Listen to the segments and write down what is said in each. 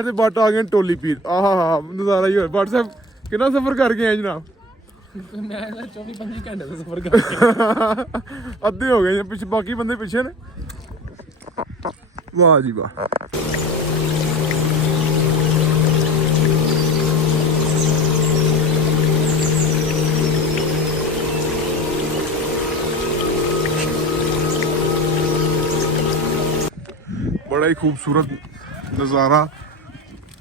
But आ गए टोलीपीर। आहा नज़ारा ही हो। बट साहब कितना सफ़र करके आए जनाब? मैं 24-25 घंटे का सफर कर अद्धे हो गए पीछे, बाकी बंदे पीछे ने। वाह जी वाह। बड़ा ही खूबसूरत नज़ारा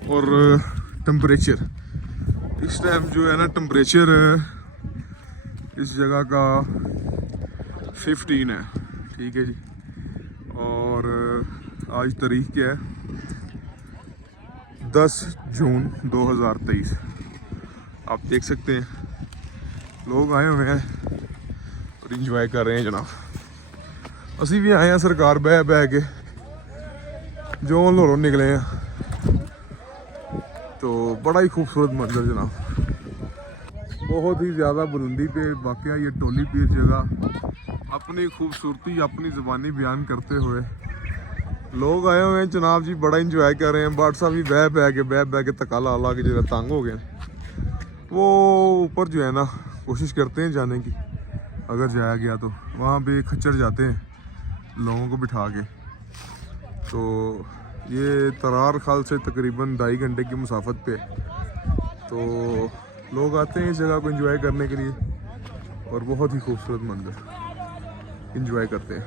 और टेम्परेचर इस टाइम जो है ना, टेम्परेचर इस जगह का 15 है। ठीक है जी। और आज तारीख क्या है? 10 जून 2023। आप देख सकते हैं लोग आए हुए हैं और इंजॉय कर रहे हैं जनाब। असी भी आए हैं सरकार बह बह के जो लोरों निकले हैं। तो बड़ा ही खूबसूरत मंजर जनाब, बहुत ही ज़्यादा बुलंदी पे वाक़या ये टोलीपीर जगह अपनी खूबसूरती अपनी ज़ुबानी बयान करते हुए लोग आए हुए हैं जनाब जी। बड़ा इंजॉय कर रहे हैं। बाट साहब भी बह के तकाला आला के जो तंग हो गए, वो ऊपर जो है ना कोशिश करते हैं जाने की। अगर जाया गया तो वहाँ पे खच्चर जाते हैं लोगों को बिठा के। तो ये तरार खाल से तकरीबन 2.5 घंटे की मुसाफत पे। तो लोग आते हैं इस जगह को एंजॉय करने के लिए और बहुत ही खूबसूरत मंजर एंजॉय करते हैं।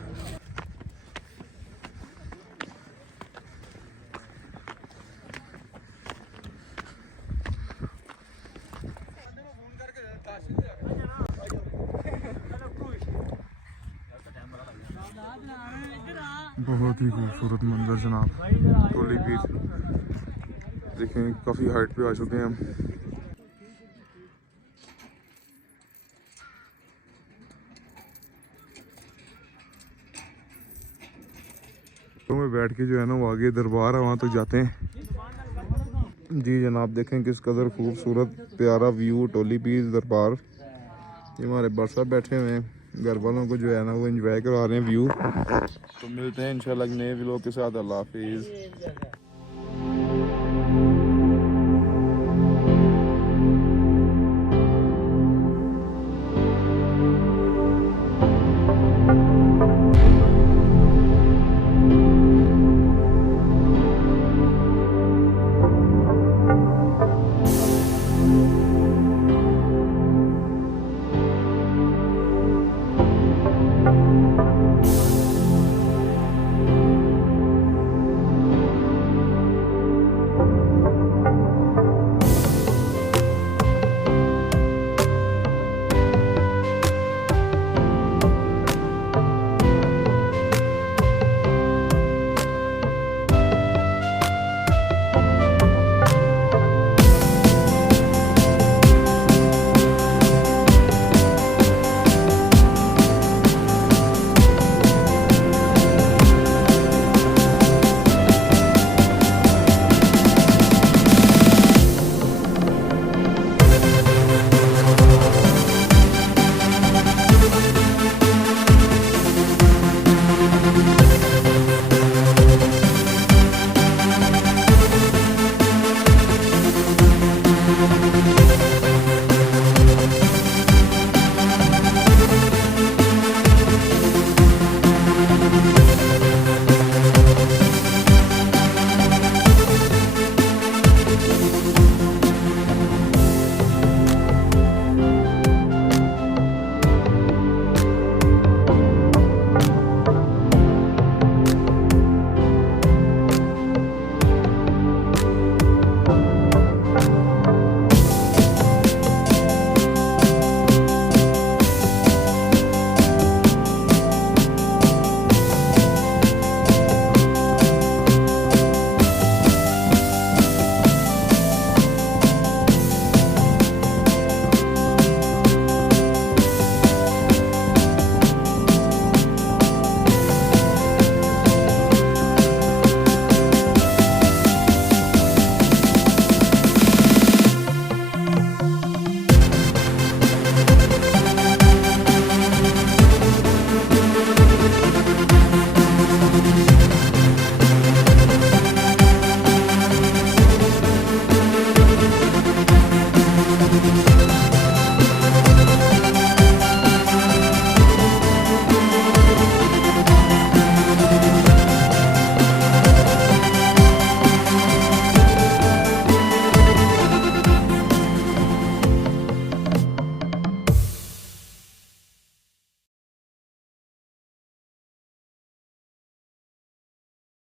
बहुत ही खूबसूरत मंजर जनाब टोलीपीर। देखें काफ़ी हाइट पे आ चुके हैं हम। तो में बैठ के जो है ना वो आगे दरबार है वहाँ तक जाते हैं जी जनाब। देखें किस कदर खूबसूरत प्यारा व्यू टोलीपीर दरबार। ये हमारे बरसा बैठे हुए हैं, घर वालों को जो है ना वो एंजॉय करवा रहे हैं व्यू। तो मिलते हैं इंशाल्लाह नए व्लॉग के साथ। अल्लाह हाफिज़।